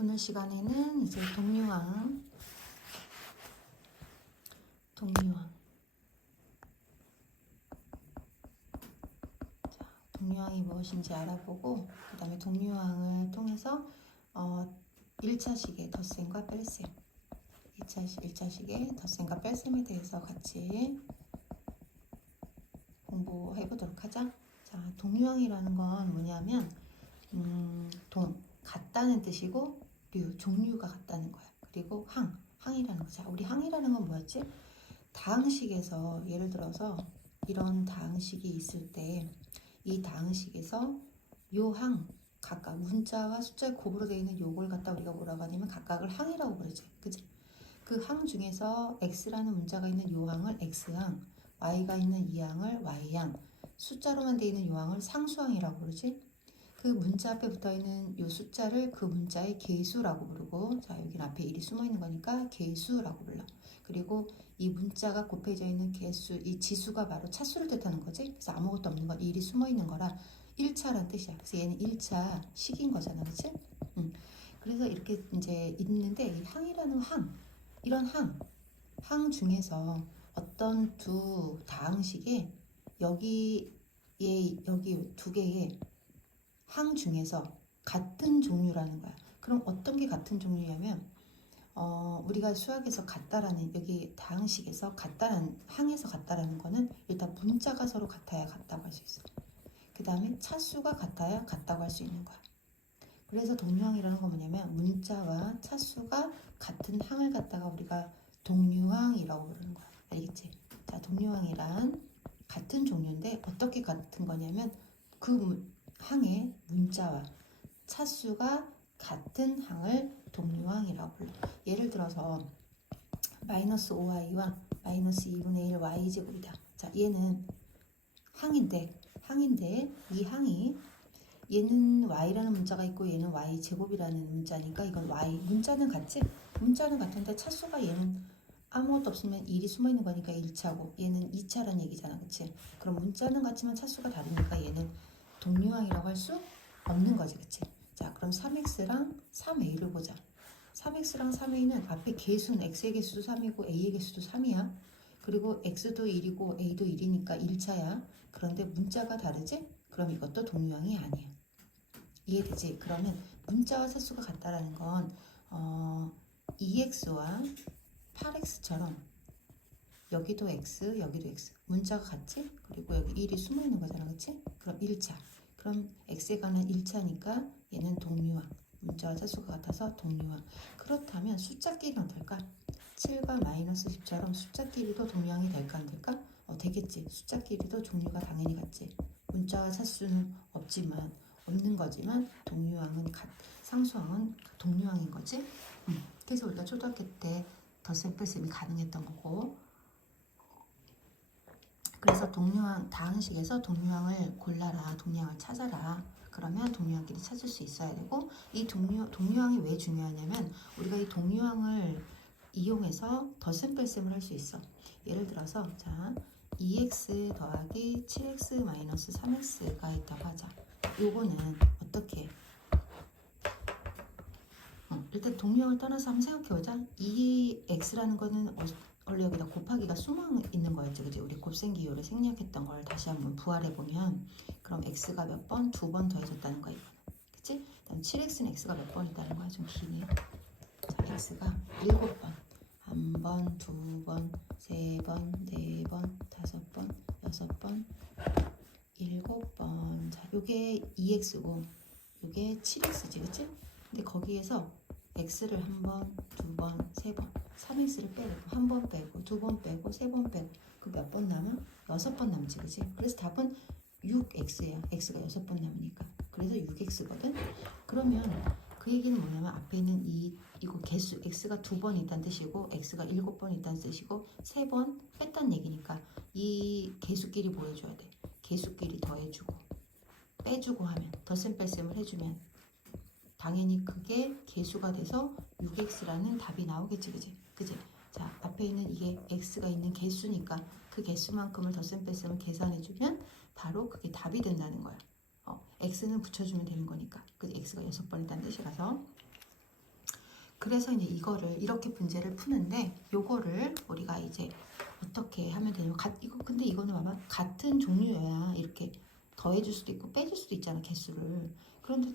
오늘 시간에는 이제 동류항 동류항이 무엇인지 알아보고 그 다음에 동류항을 통해서 1차식의 덧셈과 뺄셈 1차식의 덧셈과 뺄셈에 대해서 같이 공부해 보도록 하자. 자, 동류항이라는 건 뭐냐면 같다는 뜻이고 종류가 같다는 거야. 그리고 항이라는 거. 자, 우리 항이라는 건 뭐였지? 다항식에서 예를 들어서 이런 다항식이 있을 때 이 다항식에서 요 각각 문자와 숫자의 곱으로 되어 있는 요걸 갖다 우리가 뭐라고 하냐면 각각을 항이라고 부르지. 그치? 그 항 중에서 x라는 문자가 있는 요 항을 x항, y가 있는 이 항을 y항, 숫자로만 되어 있는 요 항을 상수항이라고 부르지. 그 문자 앞에 붙어있는 요 숫자를 그 문자의 개수라고 부르고, 자, 여기는 앞에 1이 숨어있는 거니까 개수라고 불러. 그리고 이 문자가 곱해져 있는 개수, 이 지수가 바로 차수를 뜻하는 거지. 그래서 아무것도 없는 건 1이 숨어있는 거라 1차란 뜻이야. 그래서 얘는 1차 식인 거잖아. 그치? 그래서 이렇게 이제 있는데, 이 항이라는 이런 항 중에서 어떤 두 다항식에 여기 두 개의 항 중에서 같은 종류라는 거야. 그럼 어떤 게 같은 종류냐면 우리가 수학에서 같다라는, 여기 다항식에서 같다라는, 항에서 같다라는 거는 일단 문자가 서로 같아야 같다고 할 수 있어. 그 다음에 차수가 같아야 같다고 할 수 있는 거야. 그래서 동류항이라는 건 뭐냐면 문자와 차수가 같은 항을 갖다가 우리가 동류항이라고 부르는 거야. 알겠지? 자, 동류항이란 같은 종류인데 어떻게 같은 거냐면 그 항의 문자와 차수가 같은 항을 동류항이라고 불러. 예를 들어서 마이너스 5y와 마이너스 2분의 1 y제곱이다. 자, 얘는 항인데 이 항이 얘는 y라는 문자가 있고 얘는 y제곱이라는 문자니까 이건 y, 문자는 같지? 문자는 같은데 차수가 얘는 아무것도 없으면 1이 숨어있는 거니까 1차고 얘는 2차라는 얘기잖아. 그치? 그럼 문자는 같지만 차수가 다르니까 얘는 동류항이라고 할 수 없는 거지. 그치? 자, 그럼 3x랑 3a를 보자. 3x랑 3a는 앞에 개수는 x의 개수도 3이고 a의 개수도 3이야. 그리고 x도 1이고 a도 1이니까 1차야. 그런데 문자가 다르지? 그럼 이것도 동류항이 아니야. 이해되지? 그러면 문자와 차수가 같다라는 건 2x와 8x처럼 여기도 x, 여기도 x. 문자가 같지? 그리고 여기 1이 숨어있는 거잖아. 그치? 그럼 1차. 그럼 x에 관한 1차니까 얘는 동류항. 문자와 차수가 같아서 동류항. 그렇다면 숫자끼리는 어떨까? 7과 마이너스 10처럼 숫자끼리도 동류항이 될까 안 될까? 되겠지. 숫자끼리도 종류가 당연히 같지. 문자와 차수는 없는 거지만 동류항은 상수항은 동류항인 거지. 그래서 우리가 초등학교 때 덧셈 뺄셈이 가능했던 거고, 그래서 다항식에서 동류항을 골라라, 동류항을 찾아라. 그러면 동류항끼리 찾을 수 있어야 되고, 이 동류항이 왜 중요하냐면 우리가 이 동류항을 이용해서 덧셈 뺄셈을 할 수 있어. 예를 들어서 자, 2x 더하기 7x 마이너스 3x가 있다고 하자. 요거는 어떻게? 일단 동류항을 떠나서 한번 생각해보자. 2x라는 거는 원래 여기다 곱하기가 숨어 있는 거였지. 그치? 우리 곱셈기호를 생략했던 걸 다시 한번 부활해보면 그럼 x가 몇 번? 2번 더해졌다는 거야. 그치? 그다음 7x는 x가 몇 번 있다는 거야. 좀 기네. 자, x가 7번. 1번, 2번, 3번, 4번, 5번, 6번, 7번. 자, 요게 2x고 요게 7x지. 그치? 근데 거기에서 x를 1번, 2번, 3번, 3x를 빼고 1번 빼고 2번 빼고 3번 빼고 그 몇 번 남아? 6번 남지. 그치? 그래서 답은 6x야. x가 6번 남으니까. 그래서 6x거든. 그러면 그 얘기는 뭐냐면 앞에 있는 이거 개수 x가 2번 있다는 뜻이고 x가 7번 있다는 뜻이고 3번 뺐다는 얘기니까 이 개수끼리 뭐 해줘야 돼? 개수끼리 더해주고 빼주고 하면 덧셈 뺄셈을 해주면 당연히 그게 개수가 돼서 6x라는 답이 나오겠지. 그치? 자, 앞에 있는 이게 x가 있는 개수니까 그 개수만큼을 덧셈 뺄셈을 계산해주면 바로 그게 답이 된다는 거야. x는 붙여주면 되는 거니까. 그 x가 6번이라는 뜻이라서. 그래서 이제 이거를 이렇게 문제를 푸는데 요거를 우리가 이제 어떻게 하면 되냐면 이거 근데 이거는 봐봐 같은 종류여야 이렇게 더해줄 수도 있고 빼줄 수도 있잖아 개수를. 그런데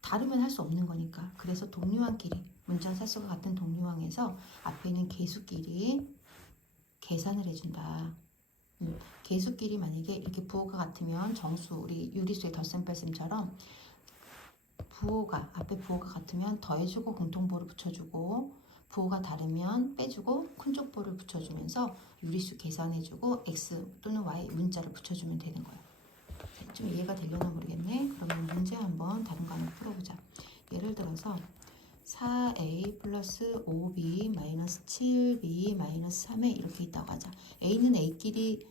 다르면 할 수 없는 거니까. 그래서 동류항끼리 문자 살수가 같은 동류항에서 앞에 있는 개수끼리 계산을 해준다. 개수끼리 만약에 이렇게 부호가 같으면 정수 우리 유리수의 덧셈 뺄셈처럼 부호가 앞에 부호가 같으면 더해주고 공통부호를 붙여주고 부호가 다르면 빼주고 큰쪽 부호를 붙여주면서 유리수 계산해주고 x 또는 y 문자를 붙여주면 되는 거예요. 좀 이해가 되려나 모르겠네. 그러면 문제 한번 다른 거 하나 풀어보자. 예를 들어서 4a 플러스 5b 마이너스 7b 마이너스 3에 이렇게 있다고 하자. a는 a끼리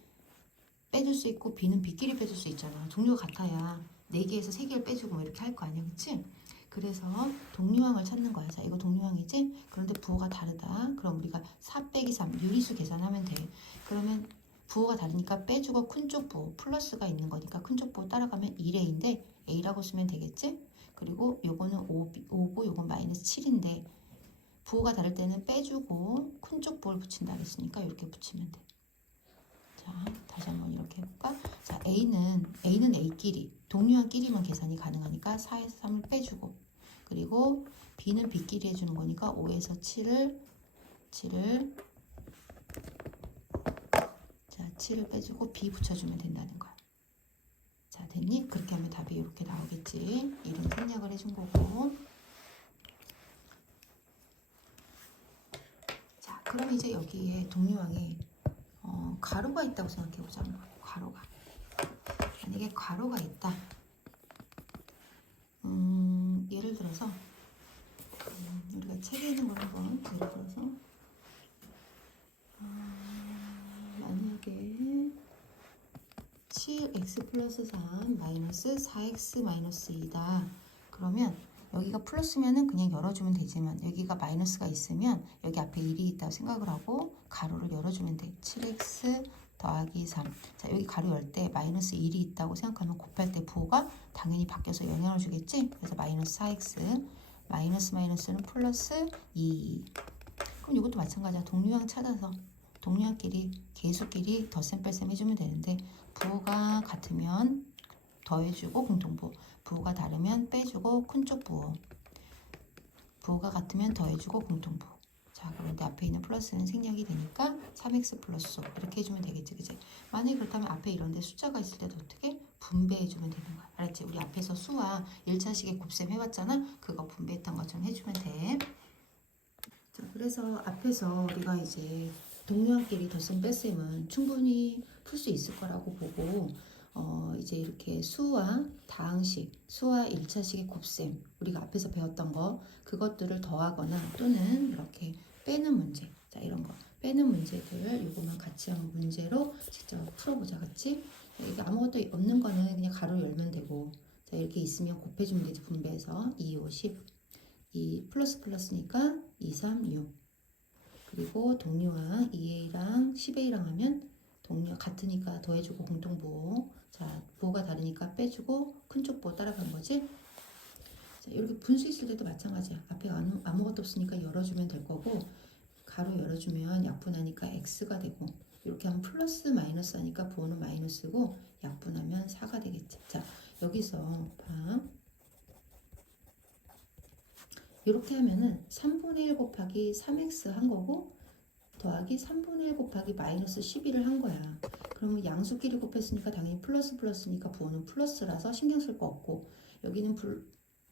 빼줄 수 있고 b는 b끼리 빼줄 수 있잖아. 종류가 같아야 4개에서 3개를 빼주고 뭐 이렇게 할 거 아니야. 그치? 그래서 동류항을 찾는 거야. 자, 이거 동류항이지? 그런데 부호가 다르다. 그럼 우리가 4 빼기 3 유리수 계산하면 돼. 그러면 부호가 다르니까 빼주고 큰쪽 부호 플러스가 있는 거니까 큰쪽 부호 따라가면 1a인데 a라고 쓰면 되겠지? 그리고 요거는 5고 요건 마이너스 7인데 부호가 다를 때는 빼주고 큰쪽 부호를 붙인다 그랬으니까 이렇게 붙이면 돼. 자, 다시 한번 이렇게 해볼까? 자, A는 A끼리 동류항끼리만 계산이 가능하니까 4에서 3을 빼주고 그리고 B는 B끼리 해주는 거니까 5에서 7을 자, 7을 빼주고 B 붙여주면 된다는 거야. 자, 됐니? 그렇게 하면 답이 이렇게 나오겠지. 이름 생략을 해준 거고. 자, 그럼 이제 여기에 동류항에 가로가 있다고 생각해보자. 가로가. 만약에 가로가 있다. 예를 들어서 우리가 책에 있는 걸 한번 예를 들어서 만약에 7x 플러스 3 마이너스 4x 마이너스 2다. 그러면 여기가 플러스면은 그냥 열어주면 되지만 여기가 마이너스가 있으면 여기 앞에 1이 있다고 생각을 하고 가로를 열어주면 돼. 7x 더하기 3. 자, 여기 가로 열 때 마이너스 1이 있다고 생각하면 곱할 때 부호가 당연히 바뀌어서 영향을 주겠지? 그래서 마이너스 4x 마이너스는 플러스 2. 그럼 이것도 마찬가지야. 동류항 찾아서 동류항끼리 개수끼리 덧셈 뺄셈 해주면 되는데 부호가 같으면 더해주고 공통부호 부호가 다르면 빼주고 큰쪽 부호 부호가 같으면 더해주고 공통부호. 자, 그런데 앞에 있는 플러스는 생략이 되니까 3x 플러스 5 이렇게 해주면 되겠지. 그치? 만약에 그렇다면 앞에 이런 데 숫자가 있을 때도 어떻게? 분배해주면 되는 거야. 알았지? 우리 앞에서 수와 1차식의 곱셈 해봤잖아. 그거 분배했던 것처럼 해주면 돼. 자, 그래서 앞에서 우리가 이제 동류항끼리 덧셈 뺄셈은 충분히 풀 수 있을 거라고 보고 이제 이렇게 수와 다항식, 수와 1차식의 곱셈 우리가 앞에서 배웠던 거 그것들을 더하거나 또는 이렇게 빼는 문제 자 이런 거 빼는 문제들 요거만 같이 한번 문제로 직접 풀어보자. 같이 이게 아무것도 없는 거는 그냥 가로 열면 되고 자 이렇게 있으면 곱해주면 되지. 분배해서 2, 5, 10 2 플러스니까 2, 3, 6 그리고 동류항 2a랑 10a랑 하면 동류 같으니까 더해주고 공통부호 자 부호가 다르니까 빼주고 큰쪽 부호 따라간 거지. 자 이렇게 분수 있을 때도 마찬가지야. 앞에 아무것도 없으니까 열어주면 될 거고 가로 열어주면 약분하니까 x가 되고 이렇게 하면 플러스 마이너스 하니까 부호는 마이너스고 약분하면 4가 되겠지. 자 여기서 봐. 이렇게 하면은 3분의 1 곱하기 3x 한 거고 더하기 3분의 1 곱하기 마이너스 12를 한 거야. 그러면 양수끼리 곱했으니까 당연히 플러스니까 부호는 플러스라서 신경 쓸 거 없고 여기는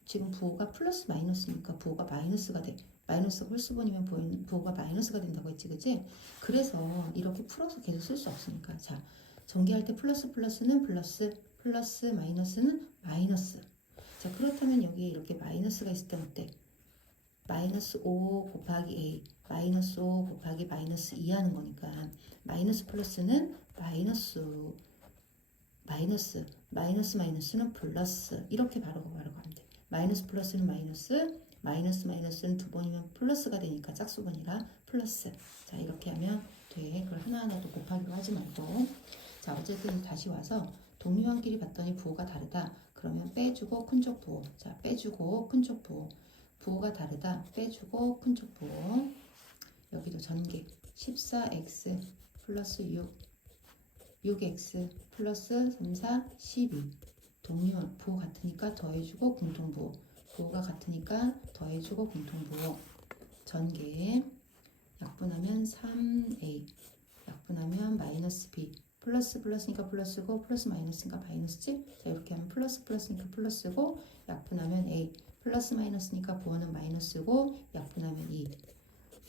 지금 부호가 플러스 마이너스니까 부호가 마이너스가 돼. 마이너스가 홀수분이면 부호가 마이너스가 된다고 했지. 그치? 그래서 이렇게 풀어서 계속 쓸 수 없으니까 자 전개할 때 플러스는 플러스 마이너스는 마이너스. 자 그렇다면 여기에 이렇게 마이너스가 있을 때 어때? 마이너스 5 곱하기 a 마이너스 5 곱하기 마이너스 2 하는 거니까 마이너스 플러스는 마이너스는 플러스 이렇게 바로 가면 돼. 마이너스 플러스는 마이너스는 두 번이면 플러스가 되니까 짝수번이라 플러스. 자 이렇게 하면 돼. 그걸 하나하나도 곱하기로 하지 말고 자 어쨌든 다시 와서 동류항끼리 봤더니 부호가 다르다. 그러면 빼주고 큰쪽 부호 자 빼주고 큰쪽 부호 부호가 다르다. 빼주고 큰 쪽 부호. 여기도 전개 14x 플러스 6x 플러스 3, 4, 12. 동류항 부호 같으니까 더해주고 공통부호. 부호가 같으니까 더해주고 공통부호. 전개 약분하면 3a 약분하면 마이너스 b 플러스 플러스니까 플러스고 플러스 마이너스니까 마이너스지. 자 이렇게 하면 플러스 플러스니까 플러스고 약분하면 a 플러스 마이너스니까 부호는 마이너스고 약분하면 2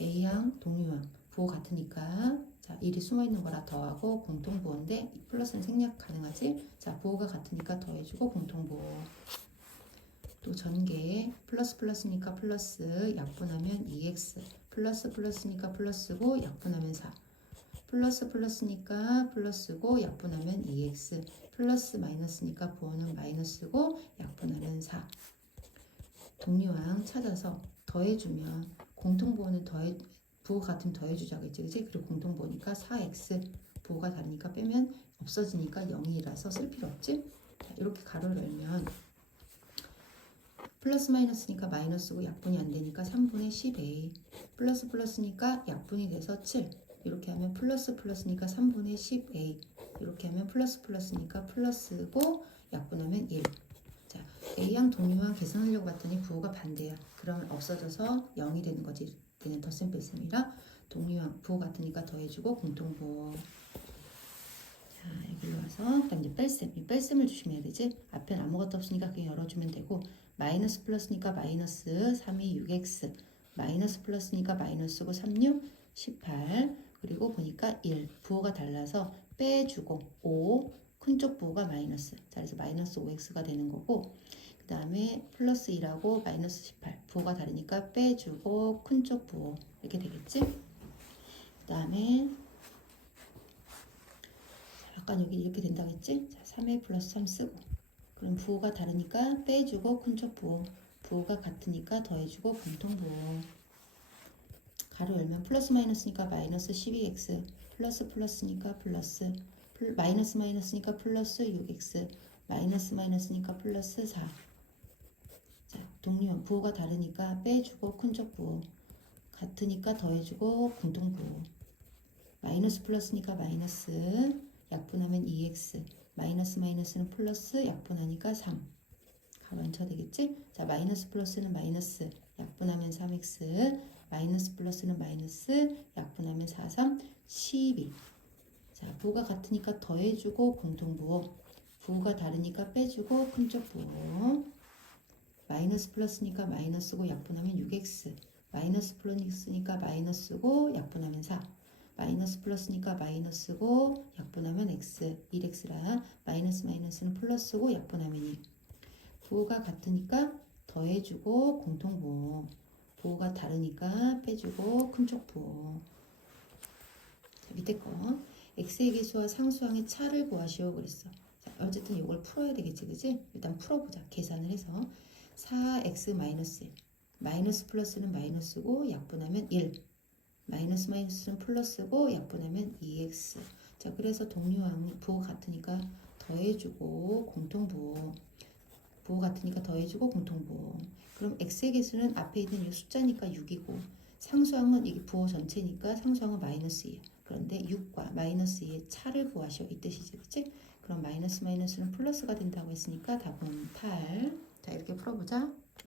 a항 동류항 부호 같으니까 자 1이 숨어있는 거라 더하고 공통부호인데 플러스는 생략 가능하지. 자 부호가 같으니까 더해주고 공통부호. 또 전개 플러스 플러스니까 플러스 약분하면 2x 플러스 플러스니까 플러스고 약분하면 4 플러스 플러스니까 플러스고 약분하면 2x 플러스 마이너스니까 부호는 마이너스고 약분하면 4. 동류항 찾아서 더해주면 공통부호는 부호 같으면 더해주자겠지 그치? 그리고 공통부호니까 4x 부호가 다르니까 빼면 없어지니까 0이라서 쓸 필요 없지. 자, 이렇게 가로를 열면 플러스 마이너스니까 마이너스고 약분이 안 되니까 3분의 10a 플러스 플러스니까 약분이 돼서 7 이렇게 하면 플러스 플러스니까 3분의 10a 이렇게 하면 플러스 플러스니까 플러스고 약분하면 1. 자 a항 동류항 계산하려고 봤더니 부호가 반대야. 그러면 없어져서 0이 되는 거지. 얘는 덧셈 뺄셈이라 동류항 부호 같으니까 더해주고 공통부호. 자 여기로 와서 그다음 이제 뺄셈. 이 뺄셈을 조심해야 되지. 앞에는 아무것도 없으니까 그냥 열어주면 되고 마이너스 플러스니까 마이너스 3이 6x 마이너스 플러스니까 마이너스고 3, 6, 18 그리고 보니까 1 부호가 달라서 빼주고 5 큰쪽 부호가 마이너스. 자 그래서 마이너스 5x가 되는 거고 그 다음에 플러스 2하고 마이너스 18 부호가 다르니까 빼주고 큰쪽 부호 이렇게 되겠지. 그 다음에 약간 여기 이렇게 된다고 했지. 자 3a 플러스 3 쓰고 그럼 부호가 다르니까 빼주고 큰쪽 부호 부호가 같으니까 더해주고 공통부호. 가로 열면 플러스 마이너스니까 마이너스 12x 플러스 플러스니까 플러스 마이너스 마이너스니까 플러스 6x 마이너스 마이너스니까 플러스 4. 자 동류항 부호가 다르니까 빼주고 큰쪽 부호 같으니까 더해주고 공통부호. 마이너스 플러스니까 마이너스 약분하면 2x 마이너스 마이너스는 플러스 약분하니까 3 가로 안 쳐도 되겠지. 자 마이너스 플러스는 마이너스 약분하면 3x 마이너스 플러스는 마이너스 약분하면 4, 3, 12. 자 부호가 같으니까 더해주고 공통부호 부호가 다르니까 빼주고 큰쪽 부호. 마이너스 플러스니까 마이너스고 약분하면 6x 마이너스 플러스니까 마이너스고 약분하면 4 마이너스 플러스니까 마이너스고 약분하면 x 1x라 마이너스 마이너스는 플러스고 약분하면 2 부호가 같으니까 더해주고 공통부호 부호가 다르니까 빼주고 큰쪽 부호. 자, 밑에 거 x의 계수와 상수항의 차를 구하시오 그랬어. 자, 어쨌든 이걸 풀어야 되겠지 그치? 일단 풀어보자. 계산을 해서 4x 마이너스 1 마이너스 플러스는 마이너스고 약분하면 1 마이너스 마이너스는 플러스고 약분하면 2x. 자 그래서 동류항 부호 같으니까 더해주고 공통부호 부호 같으니까 더해주고 공통부호. 그럼 x의 개수는 앞에 있는 이 숫자니까 6이고 상수항은 이게 부호 전체니까 상수항은 마이너스 2야. 그런데 6과 마이너스 2의 차를 구하시오 이 뜻이지 그치? 그럼 마이너스 마이너스는 플러스가 된다고 했으니까 답은 8. 자 이렇게 풀어보자.